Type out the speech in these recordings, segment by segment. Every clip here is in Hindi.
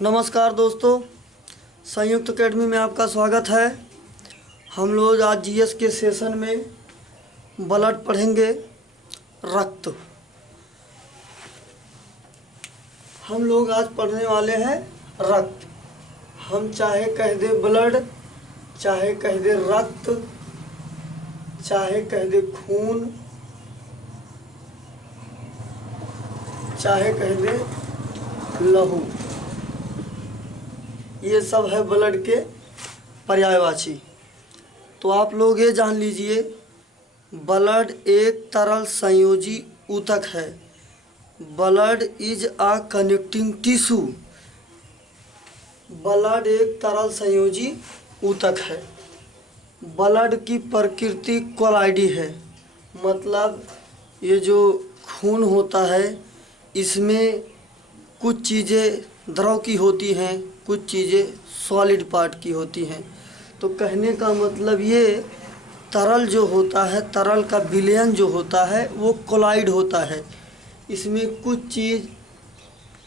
नमस्कार दोस्तों, संयुक्त अकेडमी में आपका स्वागत है। हम लोग आज जीएस के सेशन में ब्लड पढ़ेंगे, रक्त। हम लोग आज पढ़ने वाले हैं रक्त। हम चाहे कह दे ब्लड, चाहे कह दे रक्त, चाहे कह दे खून, चाहे कह दे लहू, ये सब है ब्लड के पर्यायवाची। तो आप लोग ये जान लीजिए, ब्लड एक तरल संयोजी ऊतक है। Blood is a connecting tissue. Blood एक तरल संयोजी ऊतक है। ब्लड की प्रकृति कोलाइडी है, मतलब ये जो खून होता है इसमें कुछ चीज़ें द्रव की होती हैं, कुछ चीज़ें सॉलिड पार्ट की होती हैं। तो कहने का मतलब ये तरल जो होता है, तरल का विलयन जो होता है वो कोलाइड होता है। इसमें कुछ चीज़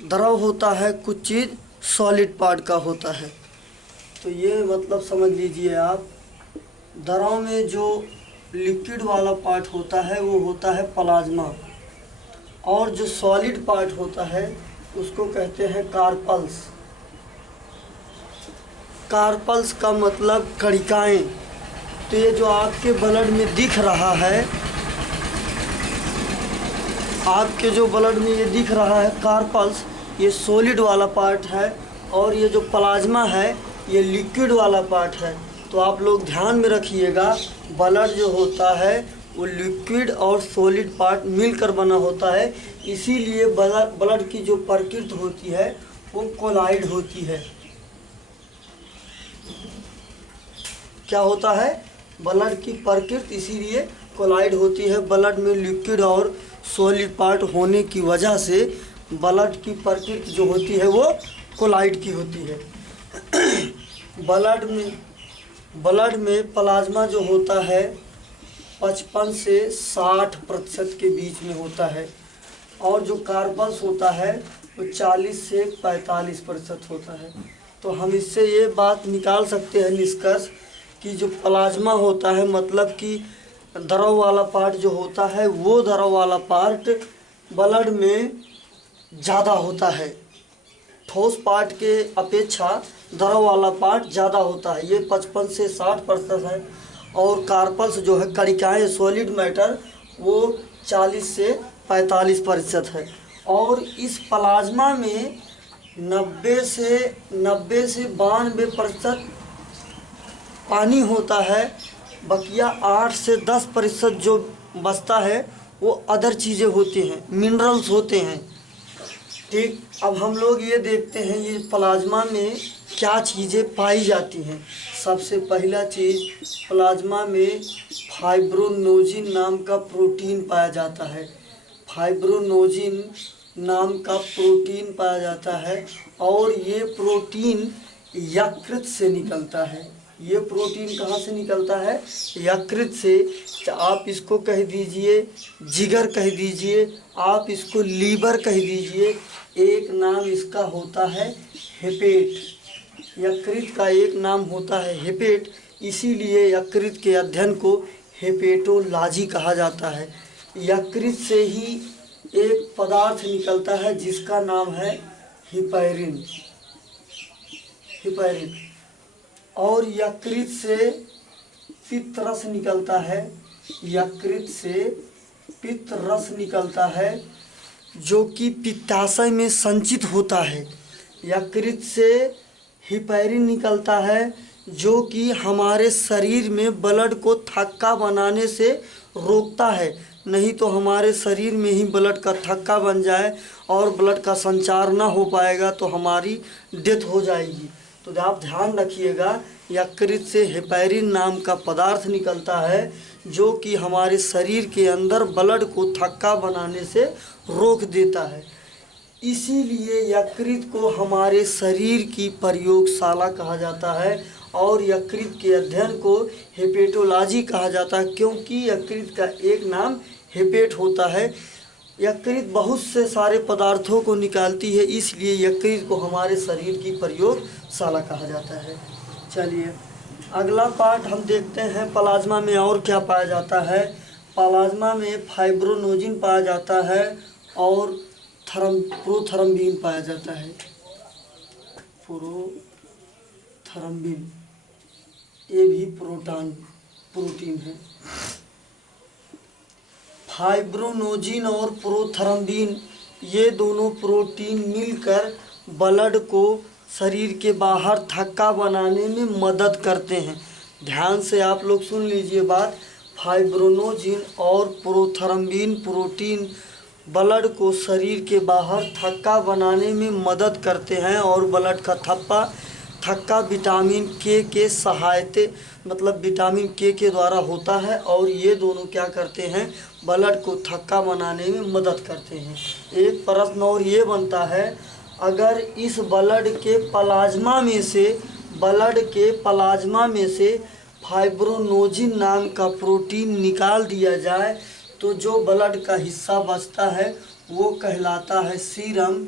द्रव होता है, कुछ चीज़ सॉलिड पार्ट का होता है। तो ये मतलब समझ लीजिए आप, द्रव में जो लिक्विड वाला पार्ट होता है वो होता है प्लाज्मा, और जो सॉलिड पार्ट होता है उसको कहते हैं कार्पल्स। कार्पल्स का मतलब कणिकाएँ। तो ये जो आपके ब्लड में दिख रहा है, आपके जो ब्लड में ये दिख रहा है कार्पल्स, ये सॉलिड वाला पार्ट है, और ये जो प्लाज्मा है ये लिक्विड वाला पार्ट है। तो आप लोग ध्यान में रखिएगा, ब्लड जो होता है वो लिक्विड और सॉलिड पार्ट मिलकर बना होता है। इसीलिए ब्लड की जो प्रकृति होती है वो कोलाइड होती है। क्या होता है? ब्लड की प्रकृति इसीलिए कोलाइड होती है। ब्लड में लिक्विड और सॉलिड पार्ट होने की वजह से ब्लड की प्रकृति जो होती है वो कोलाइड की होती है। ब्लड में प्लाज्मा जो होता है 55 से 60% के बीच में होता है, और जो कार्पल्स होता है वो 40 से 45% होता है। तो हम इससे ये बात निकाल सकते हैं निष्कर्ष कि जो प्लाज्मा होता है, मतलब कि द्रव वाला पार्ट जो होता है, वो द्रव वाला पार्ट ब्लड में ज़्यादा होता है। ठोस पार्ट के अपेक्षा द्रव वाला पार्ट ज़्यादा होता है, ये 55 से 60% है। और कार्पल्स जो है, कणिकाएँ, सॉलिड मैटर, वो 40 से 45% है। और इस प्लाज्मा में 90 से 92% पानी होता है। बकिया 8 से 10% जो बचता है वो अदर चीज़ें होती हैं, मिनरल्स होते हैं। ठीक, अब हम लोग ये देखते हैं ये प्लाज्मा में क्या चीज़ें पाई जाती हैं। सबसे पहला चीज़, प्लाज्मा में फाइब्रोनोजिन नाम का प्रोटीन पाया जाता है। फाइब्रोनोजिन नाम का प्रोटीन पाया जाता है, और ये प्रोटीन यकृत से निकलता है। ये प्रोटीन कहाँ से निकलता है? यकृत से। आप इसको कह दीजिए जिगर, कह दीजिए आप इसको लीवर, कह दीजिए। एक नाम इसका होता है हेपेट। यकृत का एक नाम होता है हेपेट, इसीलिए यकृत के अध्ययन को हेपेटोलॉजी कहा जाता है। यकृत से ही एक पदार्थ निकलता है जिसका नाम है हिपैरिन। और यकृत से पित्तरस निकलता है। यकृत से पित्तरस निकलता है जो कि पित्ताशय में संचित होता है। यकृत से हिपैरिन निकलता है जो कि हमारे शरीर में ब्लड को थक्का बनाने से रोकता है। नहीं तो हमारे शरीर में ही ब्लड का थक्का बन जाए और ब्लड का संचार ना हो पाएगा तो हमारी डेथ हो जाएगी। तो आप ध्यान रखिएगा, यकृत से हेपैरिन नाम का पदार्थ निकलता है जो कि हमारे शरीर के अंदर ब्लड को थक्का बनाने से रोक देता है। इसीलिए यकृत को हमारे शरीर की प्रयोगशाला कहा जाता है, और यकृत के अध्ययन को हेपेटोलॉजी कहा जाता है, क्योंकि यकृत का एक नाम हेपेट होता है। यकृत बहुत से सारे पदार्थों को निकालती है, इसलिए यकृत को हमारे शरीर की प्रयोगशाला कहा जाता है। चलिए अगला पार्ट हम देखते हैं, प्लाज्मा में और क्या पाया जाता है। प्लाज्मा में फाइब्रोनोजिन पाया जाता है और प्रोथर्म्बिन पाया जाता है। प्रोथर्म्बिन ये भी प्रोटीन है। फाइब्रोनोजिन और प्रोथर्म्बिन ये दोनों प्रोटीन मिलकर ब्लड को शरीर के बाहर थक्का बनाने में मदद करते हैं। ध्यान से आप लोग सुन लीजिए बात। फाइब्रोनोजिन और प्रोथर्म्बिन प्रोटीन ब्लड को शरीर के बाहर थक्का बनाने में मदद करते हैं और ब्लड का थक्का विटामिन के सहायते मतलब विटामिन के द्वारा होता है और ये दोनों क्या करते हैं, ब्लड को थक्का बनाने में मदद करते हैं। एक प्रश्न और ये बनता है, अगर इस ब्लड के प्लाज्मा में से फाइब्रोनोजिन नाम का प्रोटीन निकाल दिया जाए तो जो ब्लड का हिस्सा बचता है वो कहलाता है सीरम।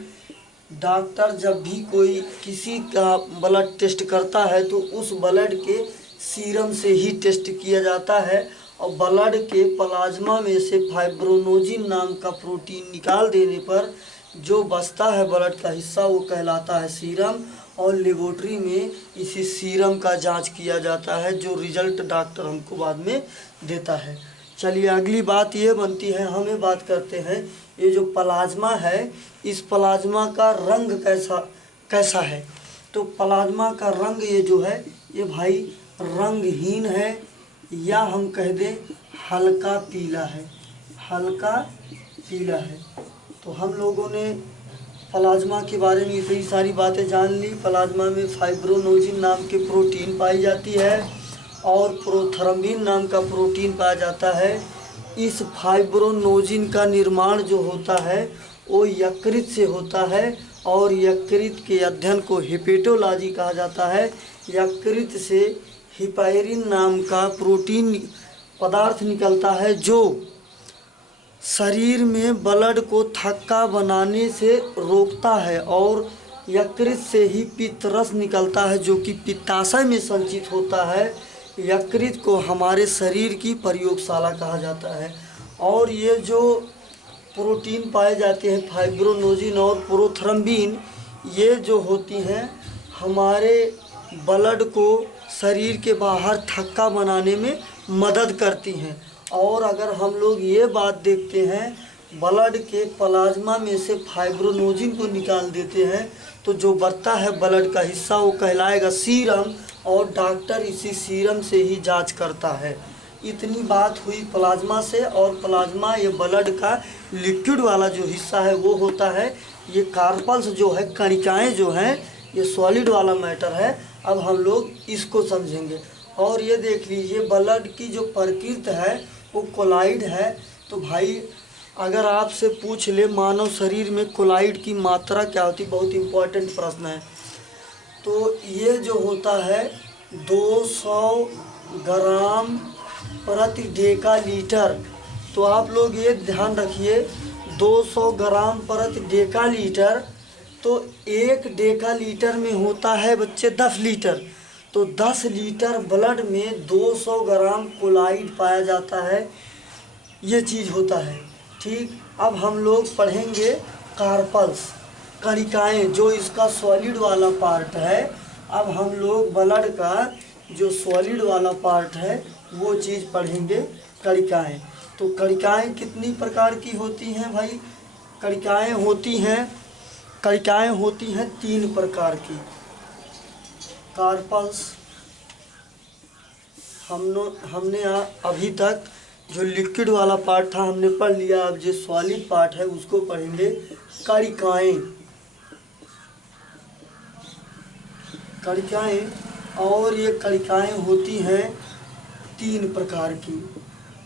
डॉक्टर जब भी कोई किसी का ब्लड टेस्ट करता है तो उस ब्लड के सीरम से ही टेस्ट किया जाता है और ब्लड के प्लाज्मा में से फाइब्रोनोजिन नाम का प्रोटीन निकाल देने पर जो बचता है ब्लड का हिस्सा वो कहलाता है सीरम और लेबोरेटरी में इसी सीरम का जांच किया जाता है, जो रिजल्ट डॉक्टर हमको बाद में देता है। चलिए अगली बात ये बनती है, हमें बात करते हैं ये जो प्लाज्मा है इस प्लाज्मा का रंग कैसा है। तो प्लाज्मा का रंग ये जो है ये भाई रंगहीन है या हम कह दें हल्का पीला है, हल्का पीला है। तो हम लोगों ने प्लाज्मा के बारे में कई सारी बातें जान ली। प्लाज्मा में फाइब्रोनोजिन नाम की प्रोटीन पाई जाती है और प्रोथर्म्बिन नाम का प्रोटीन पाया जाता है। इस फाइब्रोनोजिन का निर्माण जो होता है वो यकृत से होता है और यकृत के अध्ययन को हेपेटोलॉजी कहा जाता है। यकृत से हिपैरिन नाम का प्रोटीन पदार्थ निकलता है जो शरीर में ब्लड को थक्का बनाने से रोकता है और यकृत से ही पित्त रस निकलता है जो कि पित्ताशय में संचित होता है। यकृत को हमारे शरीर की प्रयोगशाला कहा जाता है और ये जो प्रोटीन पाए जाते हैं फाइब्रोनोजिन और प्रोथर्म्बिन ये जो होती हैं हमारे ब्लड को शरीर के बाहर थक्का बनाने में मदद करती हैं। और अगर हम लोग ये बात देखते हैं ब्लड के प्लाज्मा में से फाइब्रोनोजिन को निकाल देते हैं तो जो बचता है ब्लड का हिस्सा वो कहलाएगा सीरम और डॉक्टर इसी सीरम से ही जांच करता है। इतनी बात हुई प्लाज्मा से। और प्लाज्मा ये ब्लड का लिक्विड वाला जो हिस्सा है वो होता है। ये कार्पल्स जो है कणिकाएँ जो हैं ये सॉलिड वाला मैटर है। अब हम लोग इसको समझेंगे और ये देख लीजिए ब्लड की जो प्रकृति है वो कोलाइड है। तो भाई अगर आपसे पूछ ले मानव शरीर में कोलाइड की मात्रा क्या होती, बहुत इम्पोर्टेंट प्रश्न है। तो ये जो होता है 200 ग्राम प्रति डेकालीटर। तो आप लोग ये ध्यान रखिए 200 ग्राम प्रति डेकालीटर। तो 1 डेकालीटर में होता है बच्चे 10 लीटर। तो 10 लीटर ब्लड में 200 ग्राम कोलाइड पाया जाता है, ये चीज़ होता है। ठीक, अब हम लोग पढ़ेंगे कार्पल्स कणिकाएँ जो इसका सॉलिड वाला पार्ट है। अब हम लोग ब्लड का जो सॉलिड वाला पार्ट है वो चीज़ पढ़ेंगे कणिकाएँ। तो कणिकाएँ कितनी प्रकार की होती हैं भाई? कणिकाएँ होती हैं 3 प्रकार की। कार्पल्स हमने अभी तक जो लिक्विड वाला पार्ट था हमने पढ़ लिया। अब जो सॉलिड पार्ट है उसको पढ़ेंगे कणिकाएँ। और ये कणिकाएँ होती हैं 3 प्रकार की।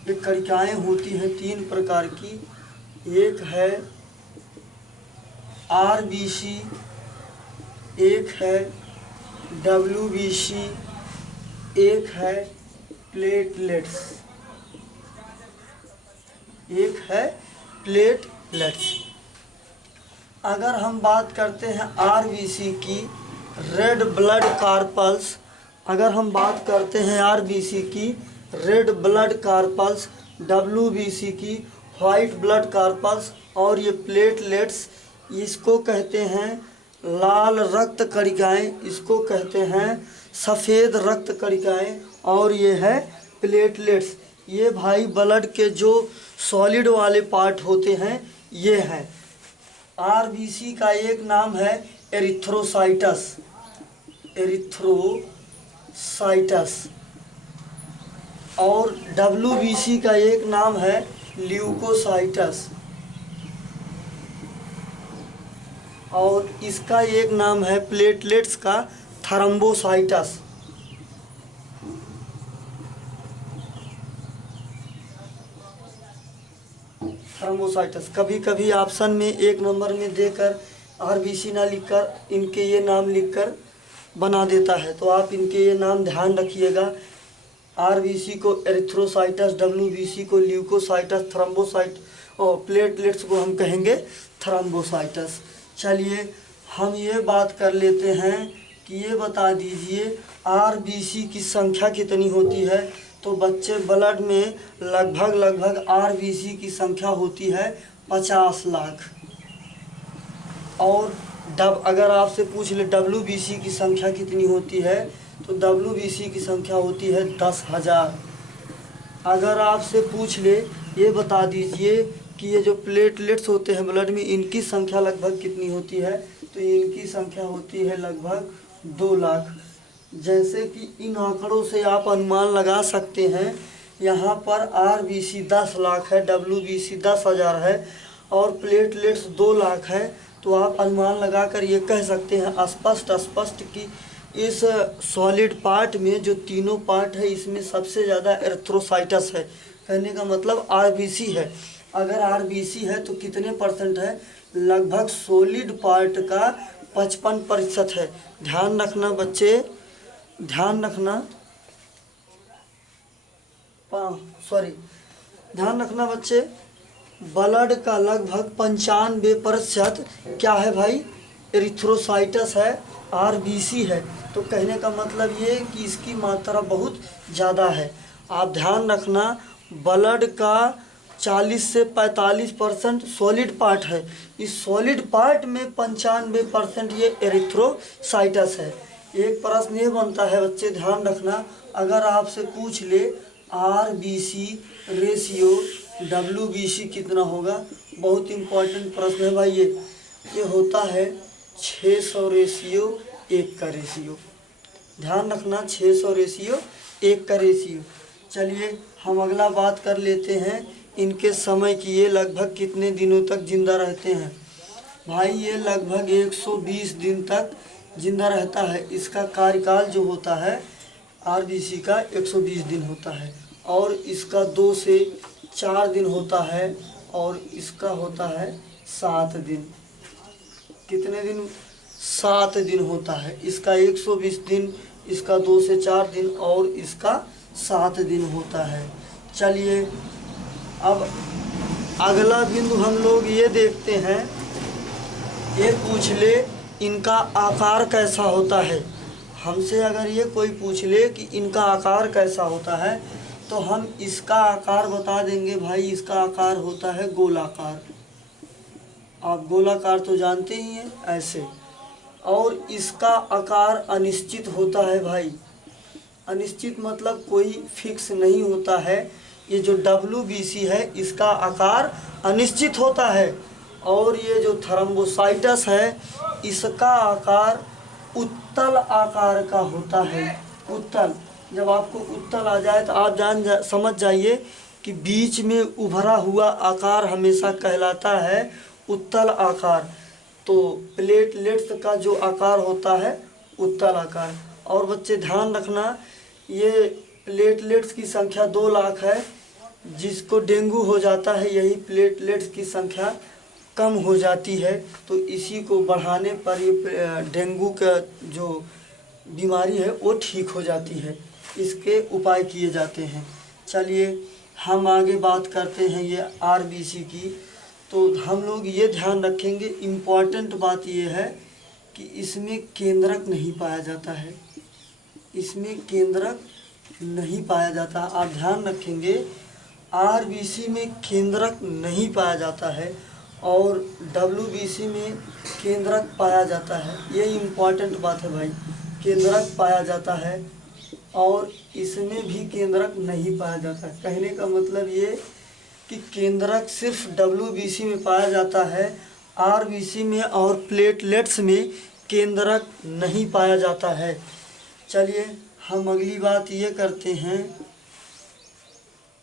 ये कणिकाएँ होती हैं 3 प्रकार की। एक है RBC, एक है WBC, एक है प्लेटलेट्स। प्लेटलेट्स। अगर हम बात करते हैं आरबीसी की, रेड ब्लड कार्पल्स, अगर हम बात करते हैं आरबीसी की रेड ब्लड कार्पल्स, डब्ल्यूबीसी की वाइट ब्लड कार्पल्स, और ये प्लेटलेट्स, इसको कहते हैं लाल रक्त कणिकाएँ, इसको कहते हैं सफ़ेद रक्त कणिकाएँ, और ये है प्लेटलेट्स। ये भाई ब्लड के जो सॉलिड वाले पार्ट होते हैं ये हैं। आरबीसी का एक नाम है एरिथ्रोसाइटस, एरिथ्रोसाइटस, और डब्ल्यूबीसी का एक नाम है ल्यूकोसाइटस, और इसका एक नाम है प्लेटलेट्स का थ्रोम्बोसाइटस। थर्मोसाइटस। कभी कभी ऑप्शन में एक नंबर में देकर आरबीसी ना लिखकर इनके ये नाम लिखकर बना देता है, तो आप इनके ये नाम ध्यान रखिएगा। आरबीसी को एरिथ्रोसाइटस, डब्ल्यूबीसी को ल्यूकोसाइटस, थ्रोम्बोसाइट, और प्लेटलेट्स को हम कहेंगे थ्रोम्बोसाइटस। चलिए हम ये बात कर लेते हैं कि ये बता दीजिए आरबीसी की संख्या कितनी होती है। तो बच्चे ब्लड में लगभग आरबीसी की संख्या होती है 50 लाख। और अगर आपसे पूछ ले डब्ल्यूबीसी की संख्या कितनी होती है, तो डब्ल्यूबीसी की संख्या होती है 10,000। अगर आपसे पूछ ले ये बता दीजिए कि ये जो प्लेटलेट्स होते हैं ब्लड में, इनकी संख्या लगभग कितनी होती है, तो इनकी संख्या होती है लगभग 2 लाख। जैसे कि इन आंकड़ों से आप अनुमान लगा सकते हैं, यहाँ पर आरबीसी 10 लाख है, डब्ल्यूबीसी 10,000 है, और प्लेटलेट्स 2 लाख है। तो आप अनुमान लगाकर ये कह सकते हैं स्पष्ट कि इस सॉलिड पार्ट में जो तीनों पार्ट है इसमें सबसे ज़्यादा एरिथ्रोसाइटस है। कहने का मतलब आरबीसी है। अगर आरबीसी है तो कितने परसेंट है, लगभग सॉलिड पार्ट का 55% है। ध्यान रखना बच्चे, ध्यान रखना ध्यान रखना बच्चे, ब्लड का लगभग 95% क्या है भाई, एरिथ्रोसाइटस है, आरबीसी है। तो कहने का मतलब ये कि इसकी मात्रा बहुत ज़्यादा है। आप ध्यान रखना ब्लड का 40 से 45% सॉलिड पार्ट है, इस सॉलिड पार्ट में 95% ये एरिथ्रोसाइटस है। एक प्रश्न ये बनता है बच्चे, ध्यान रखना, अगर आपसे पूछ ले आरबीसी रेशियो डब्ल्यूबीसी कितना होगा, बहुत इम्पोर्टेंट प्रश्न है भाई ये होता है 600 रेशियो 1 का रेशियो। ध्यान रखना 600 रेशियो 1 का रेशियो। चलिए हम अगला बात कर लेते हैं इनके समय की, ये लगभग कितने दिनों तक जिंदा रहते हैं। भाई ये लगभग 120 दिन तक जिंदा रहता है। इसका कार्यकाल जो होता है आरबीसी का 120 दिन होता है, और इसका 2 से 4 दिन होता है, और इसका होता है 7 दिन। कितने दिन, 7 दिन होता है। इसका 120 दिन, इसका 2 से 4 दिन, और इसका 7 दिन होता है। चलिए अब अगला बिंदु हम लोग ये देखते हैं, ये पूछ ले इनका आकार कैसा होता है। हमसे अगर ये कोई पूछ ले कि इनका आकार कैसा होता है, तो हम इसका आकार बता देंगे भाई, इसका आकार होता है गोलाकार। आप गोलाकार तो जानते ही हैं ऐसे। और इसका आकार अनिश्चित होता है भाई। अनिश्चित मतलब कोई फिक्स नहीं होता है। ये जो डब्ल्यूबीसी है इसका आकार अनिश्चित होता है, और ये जो थ्रोम्बोसाइटस है इसका आकार उत्तल आकार का होता है। उत्तल, जब आपको उत्तल आ जाए तो आप समझ जाइए कि बीच में उभरा हुआ आकार हमेशा कहलाता है उत्तल आकार। तो प्लेटलेट्स का जो आकार होता है उत्तल आकार। और बच्चे ध्यान रखना, ये प्लेटलेट्स की संख्या 2 लाख है। जिसको डेंगू हो जाता है यही प्लेटलेट्स की संख्या कम हो जाती है, तो इसी को बढ़ाने पर ये डेंगू का जो बीमारी है वो ठीक हो जाती है। इसके उपाय किए जाते हैं। चलिए हम आगे बात करते हैं ये आरबीसी की। तो हम लोग ये ध्यान रखेंगे, इम्पॉर्टेंट बात ये है कि इसमें केंद्रक नहीं पाया जाता है, इसमें केंद्रक नहीं पाया जाता। आप ध्यान रखेंगे आरबीसी में केंद्रक नहीं पाया जाता है और डब्ल्यूबीसी में केंद्रक पाया जाता है। ये इम्पॉर्टेंट बात है भाई, केंद्रक पाया जाता है और इसमें भी केंद्रक नहीं पाया जाता है। कहने का मतलब ये कि केंद्रक सिर्फ डब्ल्यूबीसी में पाया जाता है, आरबीसी में और प्लेटलेट्स में केंद्रक नहीं पाया जाता है। चलिए हम अगली बात ये करते हैं,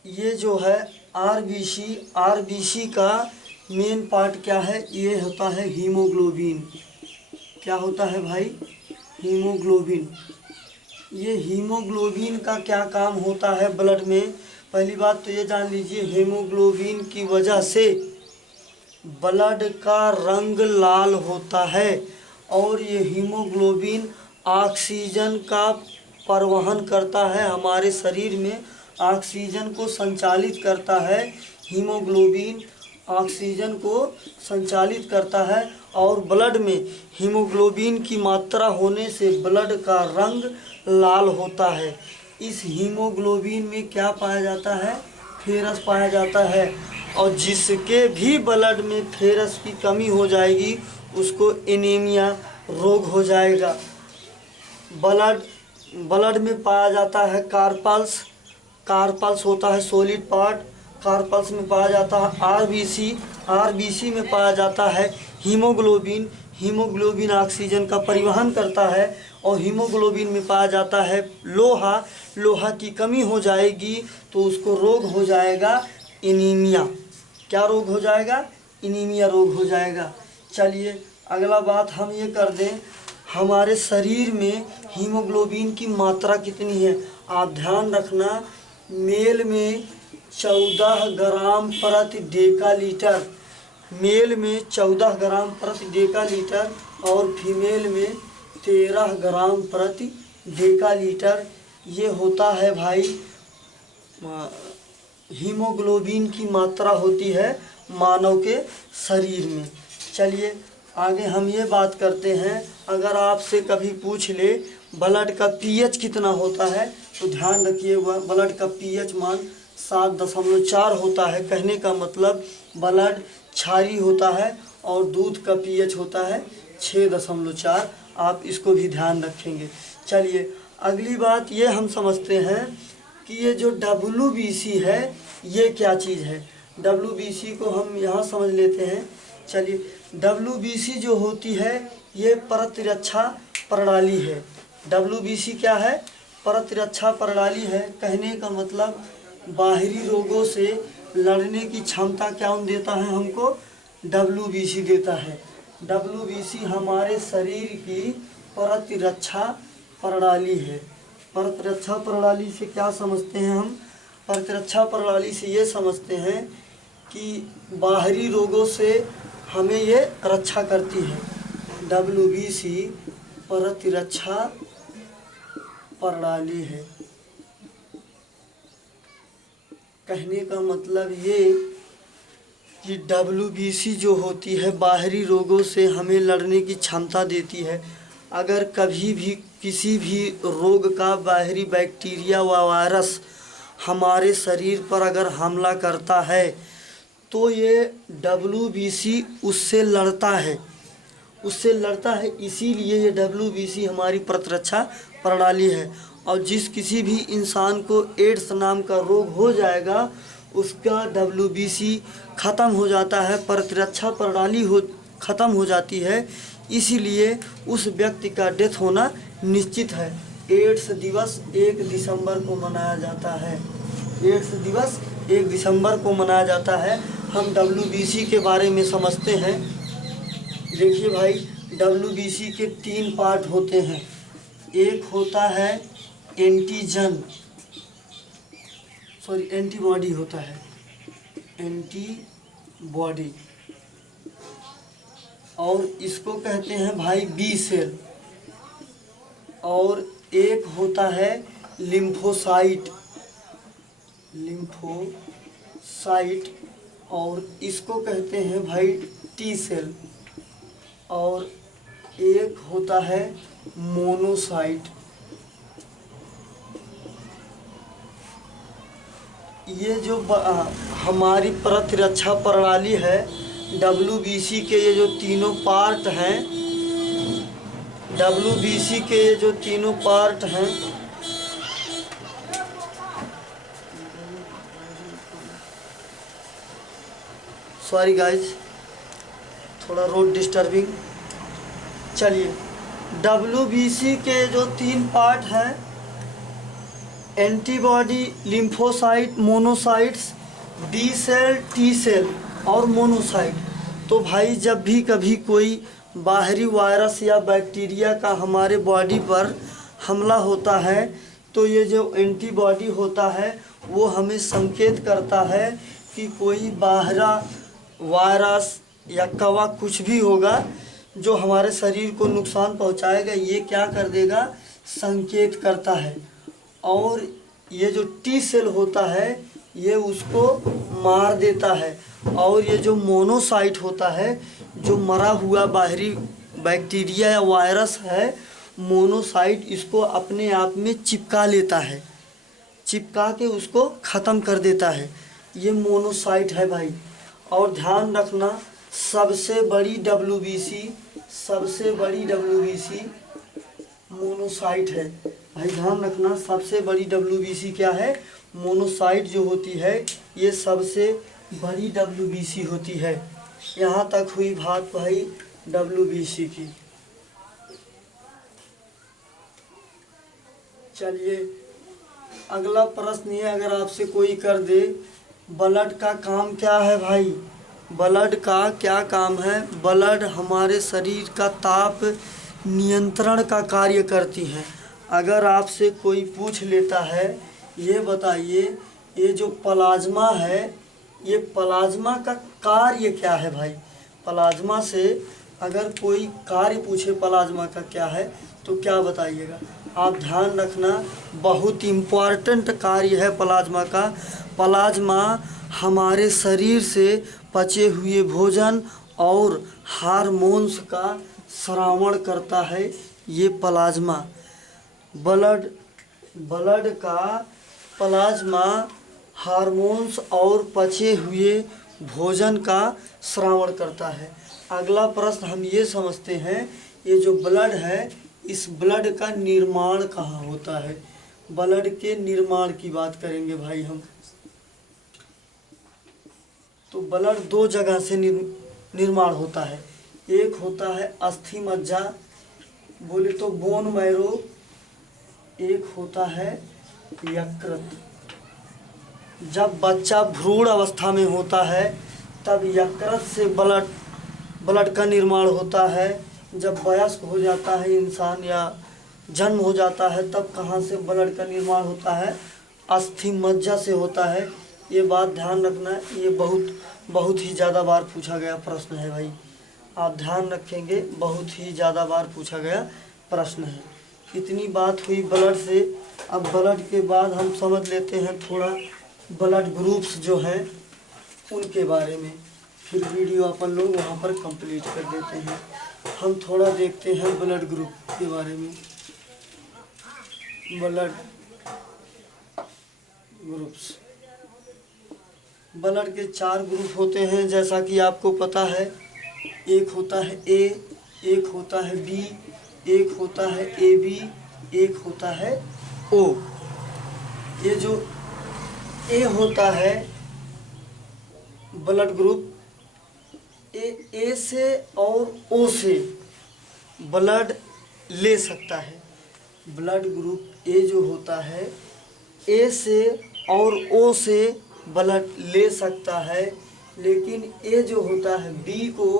ये जो है आरबीसी का मेन पार्ट क्या है, ये होता है हीमोग्लोबिन। क्या होता है भाई, हीमोग्लोबिन। ये हीमोग्लोबिन का क्या काम होता है ब्लड में, पहली बात तो ये जान लीजिए, हीमोग्लोबिन की वजह से ब्लड का रंग लाल होता है और ये हीमोग्लोबिन ऑक्सीजन का परिवहन करता है, हमारे शरीर में ऑक्सीजन को संचालित करता है। हीमोग्लोबिन ऑक्सीजन को संचालित करता है और ब्लड में हीमोग्लोबिन की मात्रा होने से ब्लड का रंग लाल होता है। इस हीमोग्लोबिन में क्या पाया जाता है, फेरस पाया जाता है और जिसके भी ब्लड में फेरस की कमी हो जाएगी उसको एनीमिया रोग हो जाएगा। ब्लड में पाया जाता है कार्पल्स होता है सॉलिड पार्ट, कार्पल्स में पाया जाता है आरबीसी में पाया जाता है हीमोग्लोबिन ऑक्सीजन का परिवहन करता है और हीमोग्लोबिन में पाया जाता है लोहा की कमी हो जाएगी तो उसको रोग हो जाएगा एनीमिया। क्या रोग हो जाएगा, एनीमिया रोग हो जाएगा। चलिए अगला बात हम ये कर दें, हमारे शरीर में हीमोग्लोबिन की मात्रा कितनी है। आप ध्यान रखना, मेल में 14 ग्राम प्रति डेकालीटर, मेल में 14 ग्राम प्रति डेकालीटर और फीमेल में 13 ग्राम प्रति डेकालीटर ये होता है भाई हीमोग्लोबिन की मात्रा होती है मानव के शरीर में। चलिए आगे हम ये बात करते हैं, अगर आपसे कभी पूछ ले ब्लड का पीएच कितना होता है तो ध्यान रखिए ब्लड का पीएच मान 7.4 होता है। कहने का मतलब ब्लड क्षारीय होता है और दूध का पीएच होता है 6.4। आप इसको भी ध्यान रखेंगे। चलिए अगली बात ये हम समझते हैं कि ये जो डब्ल्यूबीसी है ये क्या चीज़ है। डब्ल्यूबीसी को हम यहाँ समझ लेते हैं। चलिए डब्ल्यूबीसी जो होती है ये प्रतिरक्षा प्रणाली है। डब्ल्यूबीसी क्या है, प्रतिरक्षा प्रणाली है। कहने का मतलब बाहरी रोगों से लड़ने की क्षमता क्या देता है हमको, डब्ल्यूबीसी देता है। डब्ल्यूबीसी हमारे शरीर की प्रतिरक्षा प्रणाली है। प्रतिरक्षा प्रणाली से क्या समझते हैं हम, प्रतिरक्षा प्रणाली से ये समझते हैं कि बाहरी रोगों से हमें ये रक्षा करती है। डब्ल्यूबीसी प्रतिरक्षा प्रणाली है। कहने का मतलब ये कि डब्ल्यूबीसी जो होती है बाहरी रोगों से हमें लड़ने की क्षमता देती है। अगर कभी भी किसी भी रोग का बाहरी बैक्टीरिया व वायरस हमारे शरीर पर अगर हमला करता है तो ये डब्ल्यूबीसी उससे लड़ता है, इसीलिए ये डब्ल्यूबीसी हमारी प्रतिरक्षा प्रणाली है। और जिस किसी भी इंसान को एड्स नाम का रोग हो जाएगा उसका डब्ल्यूबीसी ख़त्म हो जाता है, प्रतिरक्षा प्रणाली ख़त्म हो जाती है, इसीलिए उस व्यक्ति का डेथ होना निश्चित है। एड्स दिवस 1 दिसंबर को मनाया जाता है। एड्स दिवस 1 दिसंबर को मनाया जाता है। हम डब्ल्यूबीसी के बारे में समझते हैं। देखिए भाई डब्ल्यूबीसी के 3 पार्ट होते हैं। एक होता है एंटीबॉडी होता है, एंटीबॉडी, और इसको कहते हैं भाई बी सेल। और एक होता है लिम्फोसाइट, और इसको कहते हैं भाई टी सेल। और एक होता है मोनोसाइट। ये जो हमारी प्रतिरक्षा प्रणाली है, WBC के ये जो तीनों पार्ट हैं, WBC के ये जो तीनों पार्ट हैं, सॉरी गाइज, थोड़ा रोड डिस्टर्बिंग। चलिए, WBC के जो 3 पार्ट हैं, antibody, lymphocyte, monocytes, D cell, T cell और मोनोसाइट। तो भाई जब भी कभी कोई बाहरी वायरस या बैक्टीरिया का हमारे बॉडी पर हमला होता है, तो ये जो एंटीबॉडी होता है वो हमें संकेत करता है कि कोई बाहरा वायरस या कवा कुछ भी होगा जो हमारे शरीर को नुकसान पहुंचाएगा, ये क्या कर देगा, संकेत करता है। और ये जो टी सेल होता है ये उसको मार देता है। और ये जो मोनोसाइट होता है, जो मरा हुआ बाहरी बैक्टीरिया या वायरस है, मोनोसाइट इसको अपने आप में चिपका लेता है, चिपका के उसको ख़त्म कर देता है। ये मोनोसाइट है भाई। और ध्यान रखना, सबसे बड़ी WBC मोनोसाइट है भाई। ध्यान रखना, सबसे बड़ी WBC क्या है, मोनोसाइट जो होती है ये सबसे बड़ी WBC होती है। यहाँ तक हुई बात भाई WBC की। चलिए, अगला प्रश्न ये अगर आपसे कोई कर दे, ब्लड का काम क्या है भाई, ब्लड का क्या काम है। ब्लड हमारे शरीर का ताप नियंत्रण का कार्य करती है। अगर आपसे कोई पूछ लेता है, ये बताइए ये जो प्लाज्मा है, ये प्लाज्मा का कार्य क्या है भाई। प्लाज्मा से अगर कोई कार्य पूछे प्लाज्मा का क्या है तो क्या बताइएगा आप। ध्यान रखना, बहुत इम्पॉर्टेंट कार्य है प्लाज्मा का। प्लाज्मा हमारे शरीर से पचे हुए भोजन और हार्मोन्स का श्रावण करता है। ये प्लाज्मा ब्लड का प्लाज्मा हार्मोन्स और पचे हुए भोजन का श्रावण करता है। अगला प्रश्न हम ये समझते हैं, ये जो ब्लड है, इस ब्लड का निर्माण कहाँ होता है। ब्लड के निर्माण की बात करेंगे भाई हम। तो ब्लड 2 जगह से निर्माण होता है। एक होता है अस्थि मज्जा, बोले तो बोन मैरो। एक होता है यकृत। जब बच्चा भ्रूण अवस्था में होता है तब यकृत से ब्लड का निर्माण होता है। जब वयस्क हो जाता है इंसान या जन्म हो जाता है तब कहाँ से ब्लड का निर्माण होता है, अस्थि मज्जा से होता है। ये बात ध्यान रखना, ये बहुत ही ज़्यादा बार पूछा गया प्रश्न है भाई। आप ध्यान रखेंगे, बहुत ही ज़्यादा बार पूछा गया प्रश्न है। इतनी बात हुई ब्लड से। अब ब्लड के बाद हम समझ लेते हैं थोड़ा ब्लड ग्रुप्स जो हैं उनके बारे में, फिर वीडियो अपन लोग वहाँ पर कंप्लीट कर देते हैं। हम थोड़ा देखते हैं ब्लड ग्रुप के बारे में। ब्लड ग्रुप्स, ब्लड के 4 ग्रुप होते हैं जैसा कि आपको पता है। एक होता है ए, एक होता है बी, एक होता है AB, एक होता है O। ये जो ए होता है ब्लड ग्रुप, ए से और O से ब्लड ले सकता है। ब्लड ग्रुप ए जो होता है ए से और O से ब्लड ले सकता है, लेकिन ए जो होता है बी को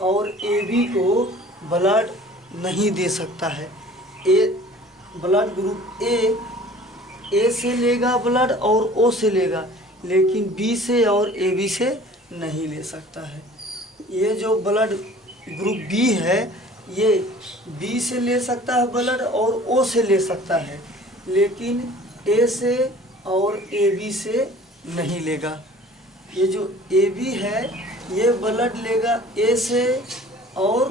और AB को ब्लड नहीं दे सकता है। ब्लड ग्रुप ए से लेगा ब्लड और O से लेगा, लेकिन बी से और AB से नहीं ले सकता है। ये जो ब्लड ग्रुप बी है, ये बी से ले सकता है ब्लड और O से ले सकता है, लेकिन ए से और AB से नहीं लेगा। ये जो ए बी है ये ब्लड लेगा ए से और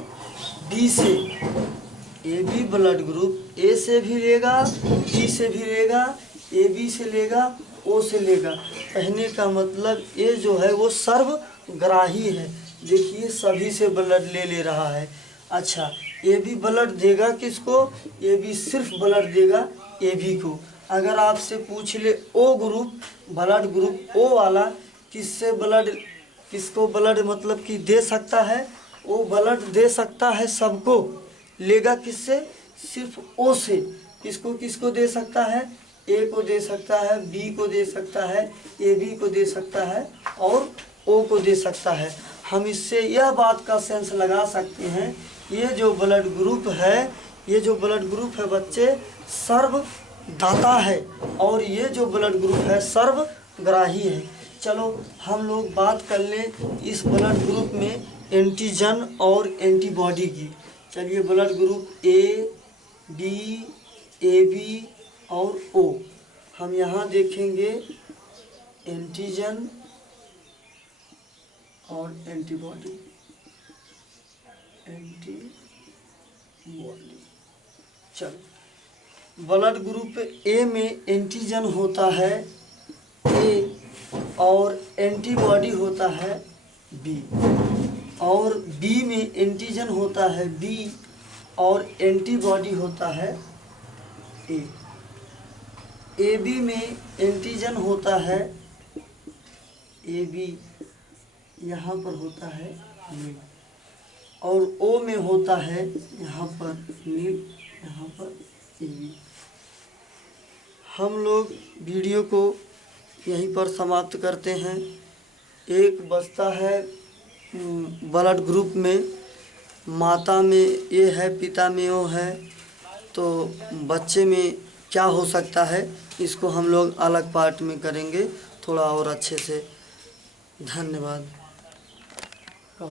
बी से। A B blood group A से भी लेगा, बी से भी लेगा, ए बी से लेगा, ओ से लेगा। कहने का मतलब ये जो है वो सर्वग्राही है। देखिए सभी से ब्लड ले रहा है। अच्छा, ए बी ब्लड देगा किसको? ए बी सिर्फ ब्लड देगा ए बी को। अगर आपसे पूछ ले O group, blood group O वाला किससे ब्लड, किसको ब्लड मतलब कि दे सकता है? वो ब्लड दे सकता है सबको, लेगा किससे? सिर्फ ओ से। किसको किसको दे सकता है? ए को दे सकता है, बी को दे सकता है, ए बी को दे सकता है और ओ को दे सकता है। हम इससे यह बात का सेंस लगा सकते हैं ये जो ब्लड ग्रुप है, ये जो ब्लड ग्रुप है बच्चे सर्वदाता है और ये जो ब्लड ग्रुप है सर्वग्राही है। चलो हम लोग बात कर लें इस ब्लड ग्रुप में एंटीजन और एंटीबॉडी की। चलिए blood group A B, A B और ओ, हम यहाँ देखेंगे एंटीजन और एंटीबॉडी। एंटीबॉडी, चलो ब्लड ग्रुप ए में एंटीजन होता है ए और एंटीबॉडी होता है बी, और बी में एंटीजन होता है बी और एंटीबॉडी होता है ए। ए बी में एंटीजन होता है ए बी, यहाँ पर होता है नील, और ओ में होता है यहाँ पर नील, यहाँ पर ए बी। हम लोग वीडियो को यहीं पर समाप्त करते हैं। एक बचता है ब्लड ग्रुप में, माता में ये है, पिता में वो है, तो बच्चे में क्या हो सकता है इसको हम लोग अलग पार्ट में करेंगे थोड़ा और अच्छे से। धन्यवाद।